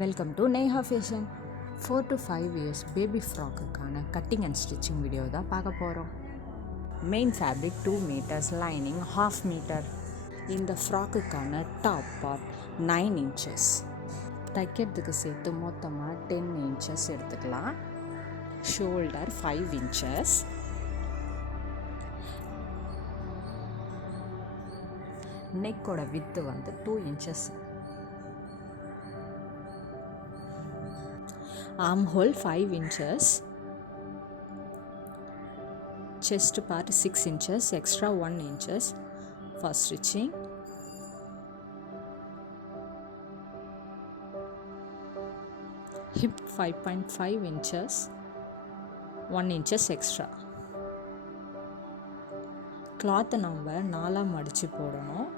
Welcome to Neha fashion. 4 to 5 years baby ஃப்ராக்குக்கான cutting and stitching video தான் பார்க்க போகிறோம். Main fabric 2 meters, lining 1/2 meter. இந்த ஃப்ராக்குக்கான டாப் பார்ட் 9 inches. தைக்கிறதுக்கு சேர்த்து மொத்தமாக 10 inches எடுத்துக்கலாம். Shoulder 5 inches. நெக்கோட வித்து வந்து 2 inches. armhole 5 inches, chest part 6 inches, extra 1 inches for stitching. Hip 5.5 inches, 1 inches extra. cloth நம்ம 4 மடித்து போடணும்.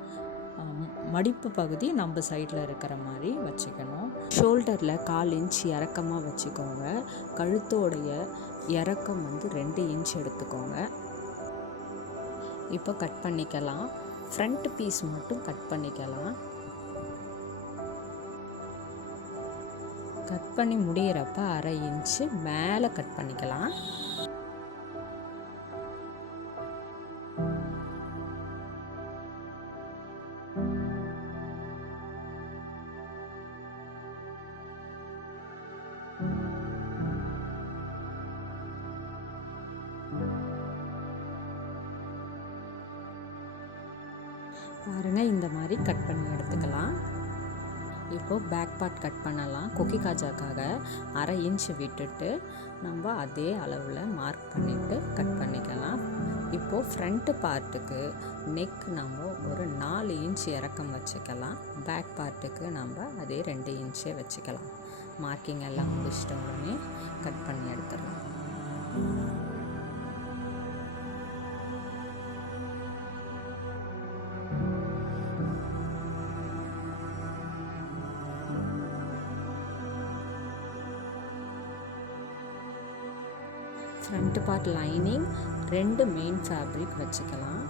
மடிப்பு பகுதி நம்ம சைடில் இருக்கிற மாதிரி வச்சுக்கணும். ஷோல்டரில் 1/4 inch இறக்கமாக வச்சுக்கோங்க. கழுத்தோடைய இறக்கம் வந்து 2 inch எடுத்துக்கோங்க. இப்போ கட் பண்ணிக்கலாம். ஃப்ரண்ட் பீஸ் மட்டும் கட் பண்ணிக்கலாம். கட் பண்ணி முடிகிறப்ப 1/2 inch மேலே கட் பண்ணிக்கலாம். பாருங்கள், இந்த மாதிரி கட் பண்ணி எடுத்துக்கலாம். இப்போது பேக் பார்ட் கட் பண்ணலாம். கொக்கி காஜாக்காக 1/2 inch விட்டுட்டு நம்ம அதே அளவில் மார்க் பண்ணிவிட்டு கட் பண்ணிக்கலாம். இப்போது ஃப்ரண்ட்டு பார்ட்டுக்கு நெக் நம்ம ஒரு 4 inch இறக்கம் வச்சுக்கலாம். பேக் பார்ட்டுக்கு நம்ம அதே 2 inch வச்சுக்கலாம். மார்க்கிங் எல்லாம் முடிச்சிட்ட உடனே கட் பண்ணி எடுத்துடலாம். Front part lining 2 main fabric வச்சுக்கலாம்.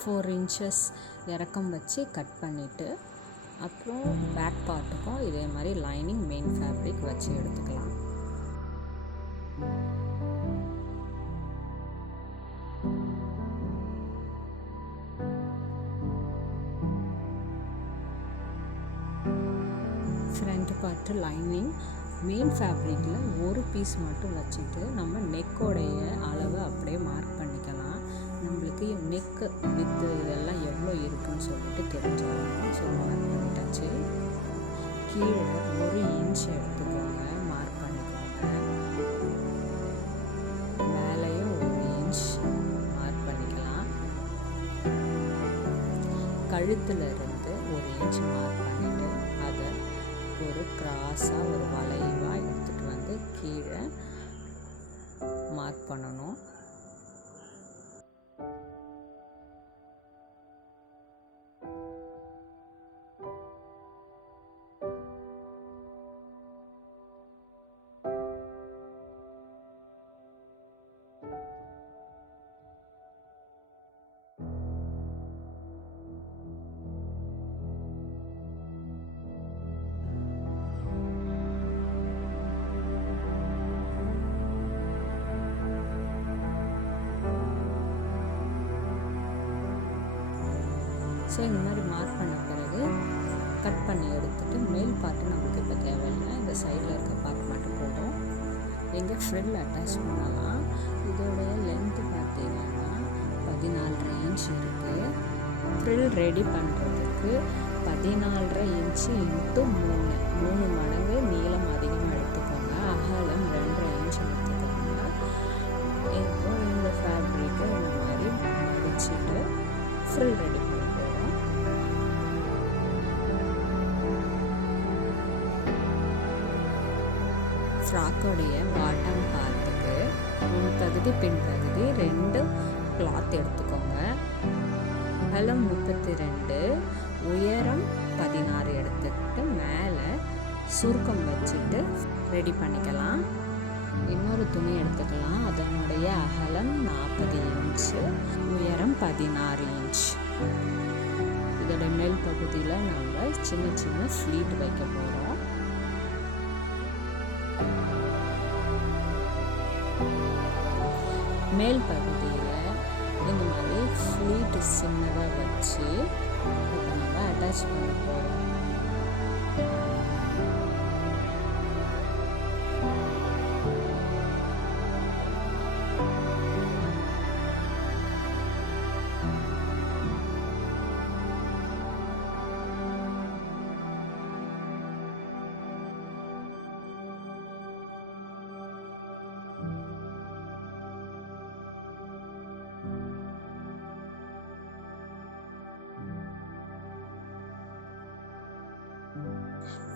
ஃபோர் inches இறக்கம் வச்சு கட் பண்ணிவிட்டு அப்புறம் பேக் பார்ட்டுக்கும் இதே மாதிரி லைனிங் மெயின் ஃபேப்ரிக் வச்சு எடுத்துக்கலாம். ஃப்ரண்ட் பார்ட்டு லைனிங் மெயின் ஃபேப்ரிக்கில் ஒரு பீஸ் மட்டும் வச்சுட்டு நம்ம நெக்கோடைய அளவை அப்படியே மார்க் பண்ணிக்கலாம். நம்மளுக்கு நெக்கு வித்து இதெல்லாம் எவ்வளோ இருக்குன்னு சொல்லிட்டு தெரிஞ்சாலும் ஸோ மார்க் பண்ணிட்டாச்சு. கீழே 1 inch எடுத்துக்கோங்க, மார்க் பண்ணிக்கோங்க. மேலேயும் 1 inch மார்க் பண்ணிக்கலாம். கழுத்தில் இருந்து 1 inch மார்க் பண்ணிவிட்டு அதை ஒரு கிராஸாக ஒரு வளைவாக எடுத்துகிட்டு வந்து கீழே மார்க் பண்ணணும். ஸோ இந்த மாதிரி மார்க் பண்ண பிறகு கட் பண்ணி எடுத்துகிட்டு மேல் பார்ட்டு நமக்கு இப்போ தேவையில்லை, இந்த சைடில் இருக்க பார்ட் மட்டும் போதும். எங்கே ஃப்ரில் அட்டாச் பண்ணலாம். இதோடைய லென்த்து பார்த்தீங்கன்னா 14.5 inch இருக்குது. ஃப்ரில் ரெடி பண்ணுறதுக்கு 14.5 inch × 3 மடங்கு நீளம் அதிகமாக எடுத்துக்கோங்க. அகலம் 2.5 inch எடுத்துக்கோங்க. இப்போ இந்த ஃபேப்ரிக்கை இந்த மாதிரி மடிச்சுட்டு ஃப்ரில் ரெடி பண்ண போகிறோம். ஃப்ராக்கோடைய பாட்டம் பார்ட்டுக்கு முன்பகுதி பின்பகுதி 2 கிளாத் எடுத்துக்கோங்க. அகலம் 32, உயரம் 16 எடுத்துக்கிட்டு மேலே சுருக்கம் வச்சுட்டு ரெடி பண்ணிக்கலாம். இன்னொரு 16 இன்ச். இதோட மேல் பகுதியில் நம்ம சின்ன சின்ன ஃப்ளீட் வைக்க போகிறோம். மேல் பகுதியில் இந்த மாதிரி ஃப்ளீட் சின்னதாக வச்சு இப்போ நம்ம அட்டாச் பண்ண போகிறோம்.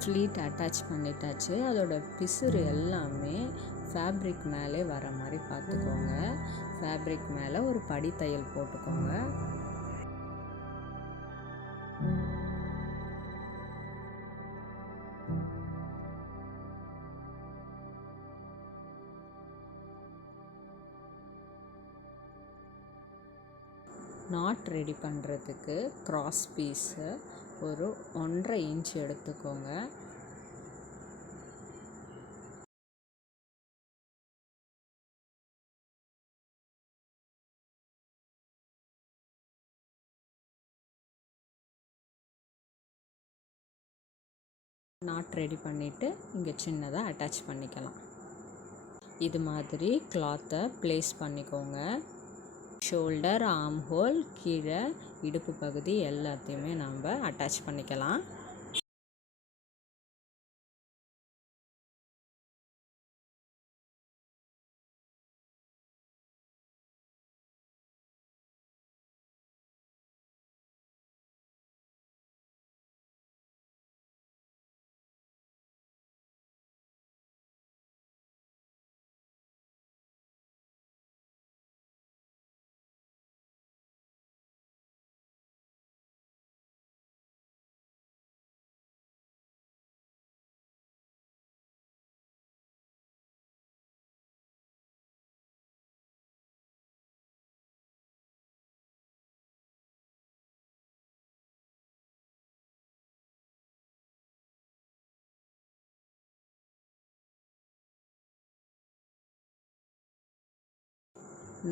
ஃப்ளீட் அட்டாச் பண்ணிட்டாச்சு. அதோட பிசுறு எல்லாமே ஃபேப்ரிக் மேலே வர மாதிரி பார்த்துக்கோங்க. ஃபேப்ரிக் மேலே ஒரு படி தையல் போட்டுக்கோங்க. நாட் ரெடி பண்ணுறதுக்கு கிராஸ் பீஸு ஒரு 1.5 இன்ச் எடுத்துக்கோங்க. நாட் ரெடி பண்ணிவிட்டு இங்கே சின்னதாக அட்டாச் பண்ணிக்கலாம். இது மாதிரி கிளாத்தை ப்ளேஸ் பண்ணிக்கோங்க. ஷோல்டர், ஆர்ம் ஹோல், கீழே இடுப்பு பகுதி எல்லாத்தையுமே நம்ம அட்டாச் பண்ணிக்கலாம்.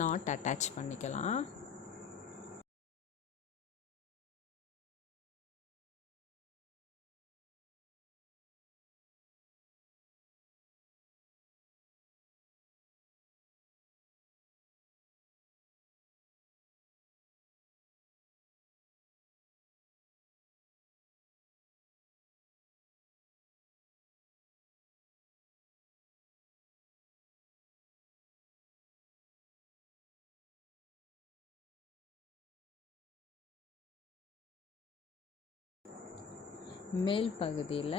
நாட் அட்டாச் பண்ணிக்கலாம். மேல் பகுதியில்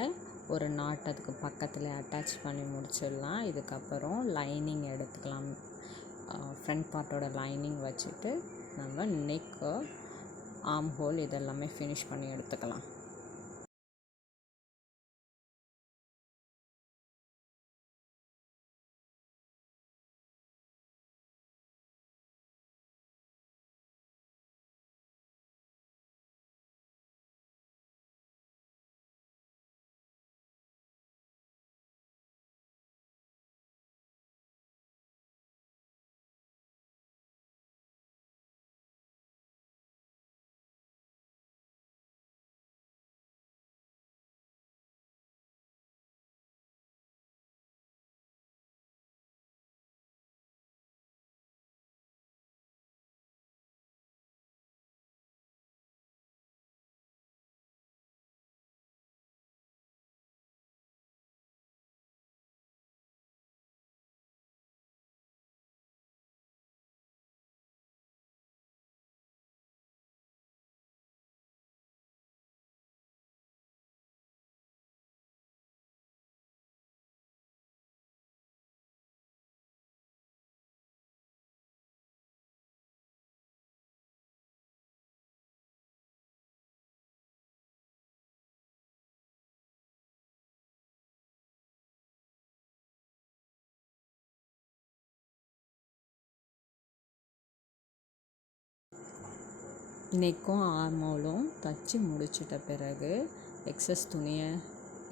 ஒரு நாட் அதுக்கு பக்கத்தில் அட்டாச் பண்ணி முடிச்சிடலாம். இதுக்கப்புறம் லைனிங் எடுத்துக்கலாம். ஃப்ரண்ட் பார்ட்டோட லைனிங் வச்சுட்டு நம்ம நெக்கு, ஆர்ம் ஹோல் இதெல்லாமே ஃபினிஷ் பண்ணி எடுத்துக்கலாம். நெக்கும் ஆர்மோலும் தச்சு முடிச்சிட்ட பிறகு எக்ஸஸ் துணியை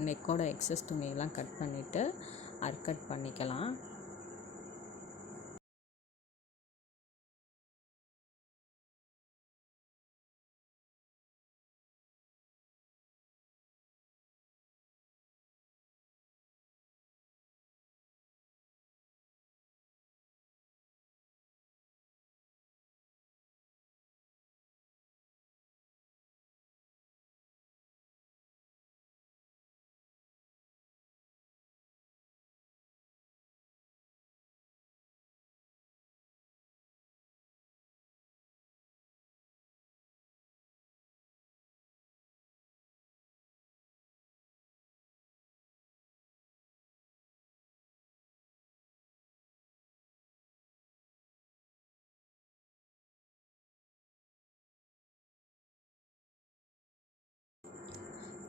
நெக்கோட எக்ஸஸ் துணியெல்லாம் கட் பண்ணிவிட்டு அர்கட் பண்ணிக்கலாம்.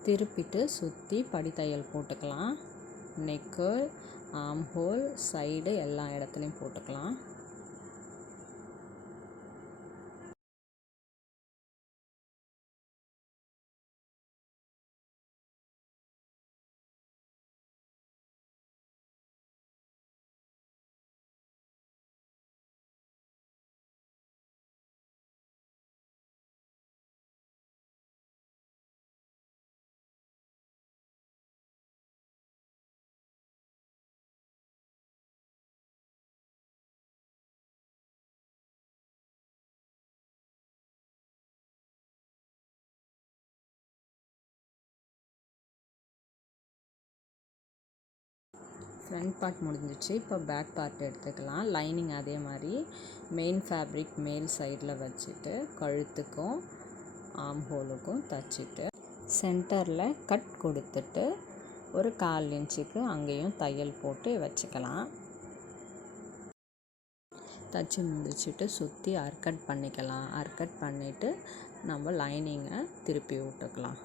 திருப்பிட்டு சுற்றி படித்தையல் போட்டுக்கலாம். நெக்கு, ஆர்ம் ஹோல், சைடு எல்லா இடத்துலையும் போட்டுக்கலாம். ஃப்ரண்ட் பார்ட் முடிஞ்சிச்சு. இப்போ பேக் பார்ட் எடுத்துக்கலாம். லைனிங் அதே மாதிரி மெயின் ஃபேப்ரிக் மேல் சைடில் வச்சுட்டு கழுத்துக்கும் ஆர்ம் ஹோலுக்கும் தச்சுட்டு சென்டரில் கட் கொடுத்துட்டு ஒரு 1/4 இன்ச்சுக்கு அங்கேயும் தையல் போட்டு வச்சுக்கலாம். தச்சு முடிச்சுட்டு சுற்றி அர்கட் பண்ணிக்கலாம். அர்கட் பண்ணிவிட்டு நம்ம லைனிங்கை திருப்பி விட்டுக்கலாம்.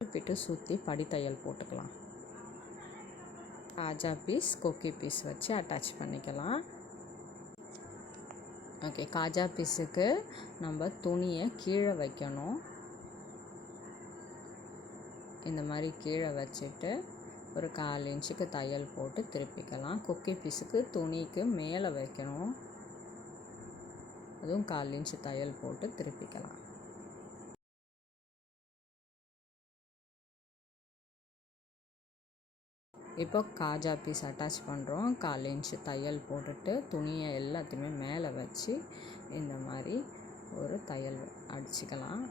திருப்பிட்டு சுற்றி படித்தையல் போட்டுக்கலாம். காஜா பீஸ், கொக்கி பீஸ் வச்சு அட்டாச் பண்ணிக்கலாம். ஓகே, காஜா பீஸுக்கு நம்ம துணியை கீழே வைக்கணும். இந்த மாதிரி கீழே வச்சுட்டு ஒரு 1/4 இன்ச்சுக்கு தையல் போட்டு திருப்பிக்கலாம். கொக்கி பீஸுக்கு துணிக்கு மேலே வைக்கணும். அதுவும் 1/4 இன்ச்சு தையல் போட்டு திருப்பிக்கலாம். இப்போ காஜா பீஸ் அட்டாச் பண்ணுறோம். 1/4 இன்ச்சு தையல் போட்டுட்டு துணியை எல்லாத்தையுமே மேலே வச்சு இந்த மாதிரி ஒரு தையல் அடிச்சுக்கலாம்.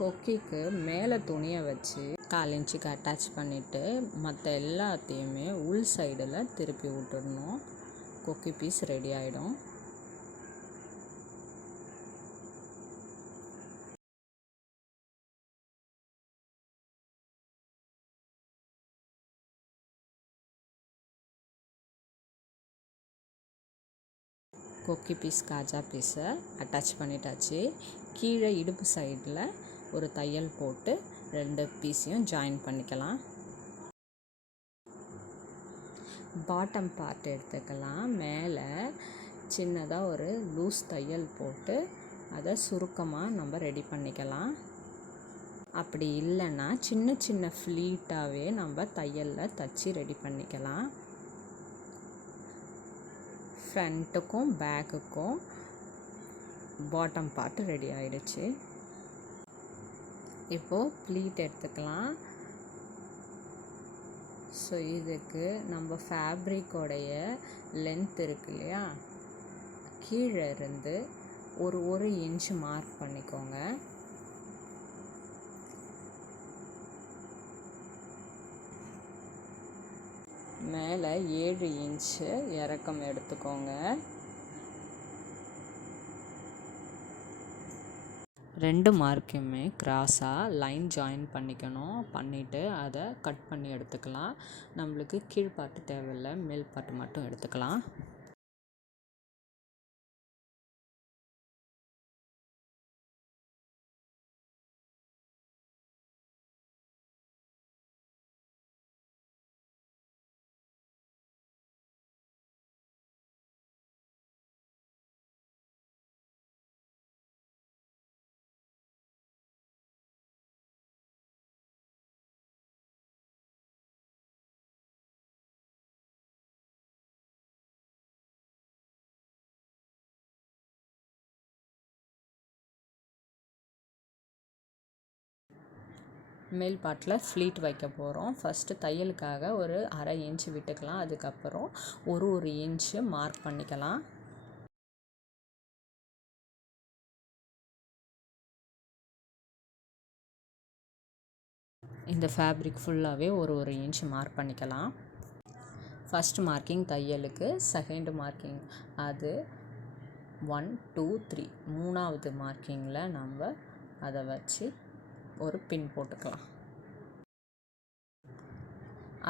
கொக்கிக்கு மேலே துணியை வச்சு 1/4 இன்ச்சுக்கு அட்டாச் பண்ணிவிட்டு மற்ற எல்லாத்தையுமே உள் சைடில் திருப்பி விட்டுடணும். கொக்கி பீஸ் ரெடி ஆகிடும். கொக்கி பீஸ் காஜா பீஸை அட்டாச் பண்ணிட்டாச்சு. கீழே இடுப்பு சைடில் ஒரு தையல் போட்டு 2 பீஸையும் ஜாயின் பண்ணிக்கலாம். பாட்டம் பார்ட் எடுத்துக்கலாம். மேலே சின்னதாக ஒரு லூஸ் தையல் போட்டு அதை சுருக்கமாக நம்ம ரெடி பண்ணிக்கலாம். அப்படி இல்லைன்னா சின்ன சின்ன ஃப்ளீட்டாகவே நம்ம தையலில் தச்சு ரெடி பண்ணிக்கலாம். ஃப்ரண்ட்டுக்கும் பேக்குக்கும் பாட்டம் பார்ட் ரெடி ஆகிடுச்சு. இப்போது ப்ளீட் எடுத்துக்கலாம். ஸோ இதுக்கு நம்ம ஃபேப்ரிக்கோடைய லென்த் இருக்கு இல்லையா, கீழே இருந்து ஒரு இன்ச் மார்க் பண்ணிக்கோங்க. மேலே 7 இன்ச்சு இறக்கம் எடுத்துக்கோங்க. 2 மார்க்குமே கிராஸாக லைன் ஜாயின் பண்ணிக்கணும். பண்ணிவிட்டு அதை கட் பண்ணி எடுத்துக்கலாம். நம்மளுக்கு கீழ் பார்ட்டு தேவையில்லை, மேல் பார்ட்டு மட்டும் எடுத்துக்கலாம். மேல் பார்ட்டில் ஃப்ளீட் வைக்க போகிறோம். ஃபஸ்ட்டு தையலுக்காக ஒரு 1/2 இன்ச்சு விட்டுக்கலாம். அதுக்கப்புறம் ஒரு இன்ச்சு மார்க் பண்ணிக்கலாம். இந்த ஃபேப்ரிக் ஃபுல்லாகவே ஒரு இன்ச்சு மார்க் பண்ணிக்கலாம். ஃபஸ்ட் மார்க்கிங் தையலுக்கு, செகண்ட் மார்க்கிங் அது 1 2 3 மூணாவது மார்க்கிங்கில் நம்ம அதை வச்சு ஒரு பின் போட்டுக்கலாம்.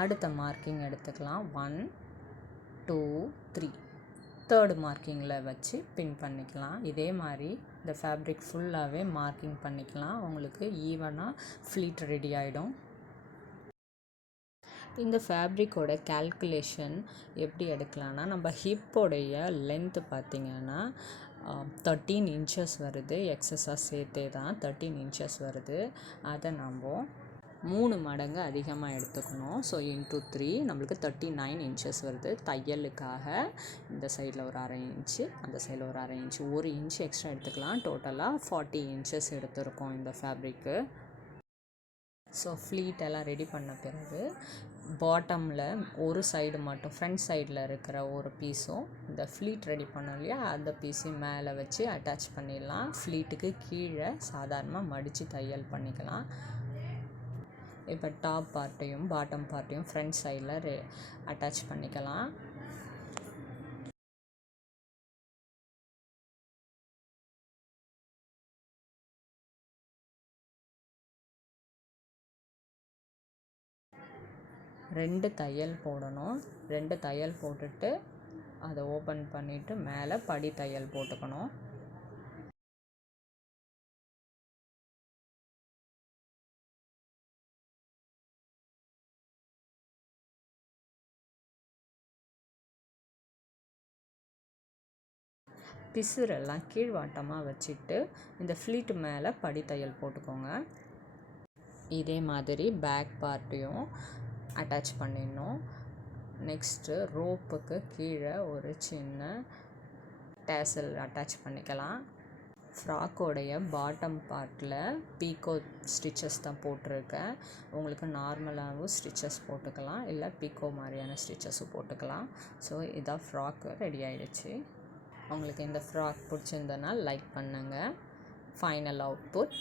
அடுத்த மார்க்கிங் எடுத்துக்கலாம். 1 2 3 தேர்டு மார்க்கிங்கில் வச்சு பின் பண்ணிக்கலாம். இதே மாதிரி இந்த ஃபேப்ரிக் ஃபுல்லாகவே மார்க்கிங் பண்ணிக்கலாம். உங்களுக்கு ஈவனாக ஃப்ளீட் ரெடி ஆகிடும். இந்த ஃபேப்ரிக்கோட கால்குலேஷன் எப்படி எடுக்கலான்னா, நம்ம ஹிப்போடைய லென்த்து பார்த்திங்கன்னா 13 இன்ச்சஸ் வருது. எக்ஸஸாக சேர்த்தே தான் 13 இன்ச்சஸ் வருது. அதை நம்ம 3 மடங்கு அதிகமாக எடுத்துக்கணும். ஸோ இன்ட்டு 3 நம்மளுக்கு 39 இன்ச்சஸ் வருது. தையலுக்காக இந்த சைடில் ஒரு 1/2 இன்ச்சு, அந்த சைடில் ஒரு 1/2 இன்ச்சு, 1 இன்ச்சு எக்ஸ்ட்ரா எடுத்துக்கலாம். டோட்டலாக 40 இன்ச்சஸ் எடுத்துருக்கோம் இந்த ஃபேப்ரிக்கு. ஸோ ஃப்ளீட் எல்லாம் ரெடி பண்ண பிறகு பாட்டமில் ஒரு சைடு மட்டும், ஃப்ரண்ட் சைடில் இருக்கிற ஒரு பீஸும் இந்த ஃப்ளீட் ரெடி பண்ணோம் இல்லையா, அந்த பீஸையும் மேலே வச்சு அட்டாச் பண்ணிடலாம். ஃப்ளீட்டுக்கு கீழே சாதாரணமாக மடித்து தையல் பண்ணிக்கலாம். இப்போ டாப் பார்ட்டையும் பாட்டம் பார்ட்டையும் ஃப்ரண்ட் சைடில் அட்டாச் பண்ணிக்கலாம். ரெண்டு தையல் போடணும். 2 தையல் போட்டுட்டு அதை ஓப்பன் பண்ணிவிட்டு மேலே படி தையல் போட்டுக்கணும். பிசுரெல்லாம் கீழ்வாட்டமாக வச்சுட்டு இந்த ஃப்ளீட்டு மேலே படி தையல் போட்டுக்கோங்க. இதே மாதிரி பேக் பார்ட்டையும் அட்டாச் பண்ணிடணும். நெக்ஸ்ட்டு ரோப்புக்கு கீழே ஒரு சின்ன டேசல் அட்டாச் பண்ணிக்கலாம். ஃப்ராக்கோடைய பாட்டம் பார்ட்டில் பீக்கோ ஸ்டிச்சஸ் தான் போட்டிருக்கேன். உங்களுக்கு நார்மலாகவும் ஸ்டிச்சஸ் போட்டுக்கலாம், இல்லை பீக்கோ மாதிரியான ஸ்டிச்சஸும் போட்டுக்கலாம். ஸோ இதான் ஃப்ராக்கு ரெடி ஆகிடுச்சு. உங்களுக்கு இந்த ஃப்ராக் பிடிச்சிருந்தனா லைக் பண்ணுங்கள். Final output